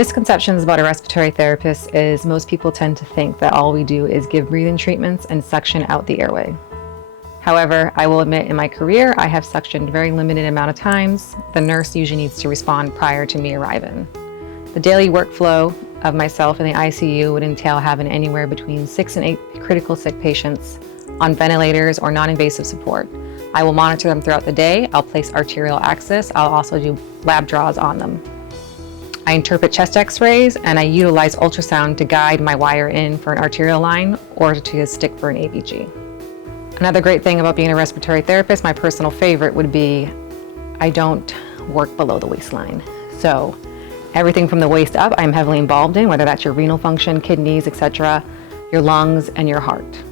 Misconceptions about a respiratory therapist is most people tend to think that all we do is give breathing treatments and suction out the airway. However, I will admit in my career, I have suctioned very limited amount of times. The nurse usually needs to respond prior to me arriving. The daily workflow of myself in the ICU would entail having anywhere between 6 and 8 critical sick patients on ventilators or non-invasive support. I will monitor them throughout the day. I'll place arterial access. I'll also do lab draws on them. I interpret chest x-rays and I utilize ultrasound to guide my wire in for an arterial line or to stick for an ABG. Another great thing about being a respiratory therapist, my personal favorite would be I don't work below the waistline. So everything from the waist up I'm heavily involved in, whether that's your renal function, kidneys, etc., your lungs, and your heart.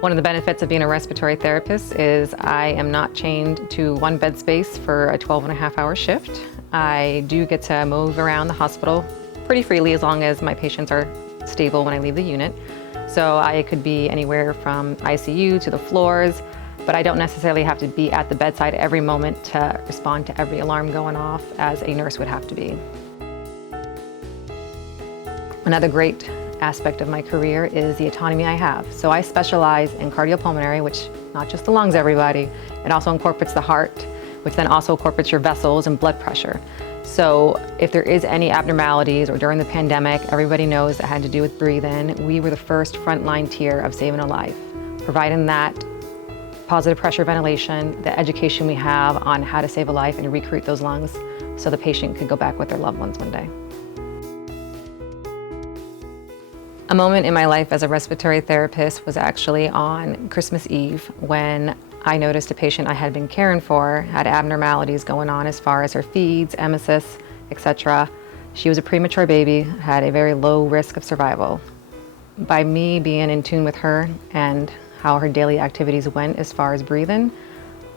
One of the benefits of being a respiratory therapist is I am not chained to one bed space for a 12.5-hour shift. I do get to move around the hospital pretty freely as long as my patients are stable when I leave the unit. So I could be anywhere from ICU to the floors, but I don't necessarily have to be at the bedside every moment to respond to every alarm going off as a nurse would have to be. Another great aspect of my career is the autonomy I have. So I specialize in cardiopulmonary, which not just the lungs, everybody, it also incorporates the heart, which then also incorporates your vessels and blood pressure. So if there is any abnormalities or during the pandemic, everybody knows that had to do with breathing, we were the first frontline tier of saving a life, providing that positive pressure ventilation, the education we have on how to save a life and recruit those lungs so the patient could go back with their loved ones one day. A moment in my life as a respiratory therapist was actually on Christmas Eve when I noticed a patient I had been caring for had abnormalities going on as far as her feeds, emesis, etc. She was a premature baby, had a very low risk of survival. By me being in tune with her and how her daily activities went as far as breathing,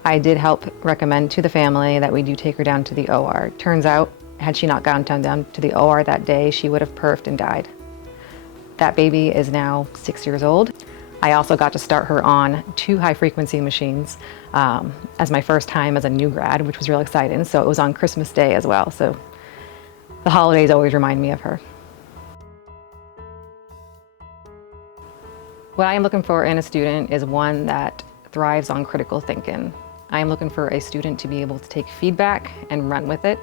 I did help recommend to the family that we do take her down to the OR. Turns out, had she not gone down to the OR that day, she would have perfed and died. That baby is now 6 years old. I also got to start her on 2 high-frequency machines as my first time as a new grad, which was real exciting. So it was on Christmas Day as well. So the holidays always remind me of her. What I am looking for in a student is one that thrives on critical thinking. I am looking for a student to be able to take feedback and run with it,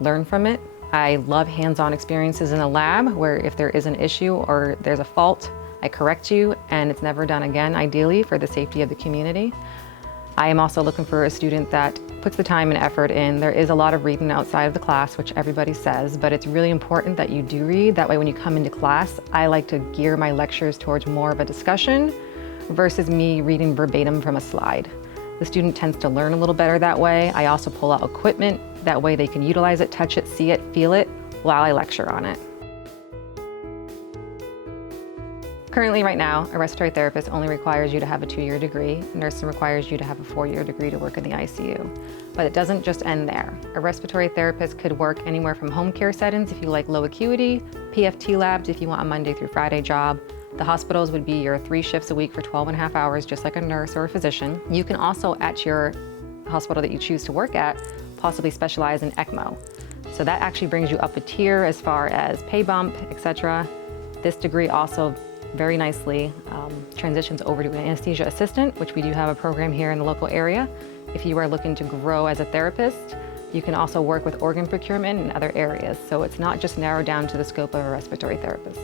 learn from it. I love hands-on experiences in the lab where if there is an issue or there's a fault, I correct you and it's never done again, ideally for the safety of the community. I am also looking for a student that puts the time and effort in. There is a lot of reading outside of the class, which everybody says, but it's really important that you do read. That way when you come into class, I like to gear my lectures towards more of a discussion versus me reading verbatim from a slide. The student tends to learn a little better that way. I also pull out equipment. That way they can utilize it, touch it, see it, feel it while I lecture on it. Currently, right now, a respiratory therapist only requires you to have a 2-year degree. Nursing requires you to have a 4-year degree to work in the ICU. But it doesn't just end there. A respiratory therapist could work anywhere from home care settings if you like low acuity, PFT labs if you want a Monday through Friday job. The hospitals would be your 3 shifts a week for 12.5 hours, just like a nurse or a physician. You can also, at your hospital that you choose to work at, possibly specialize in ECMO. So that actually brings you up a tier as far as pay bump, etc. This degree also very nicely transitions over to an anesthesia assistant, which we do have a program here in the local area. If you are looking to grow as a therapist, you can also work with organ procurement in other areas. So it's not just narrowed down to the scope of a respiratory therapist.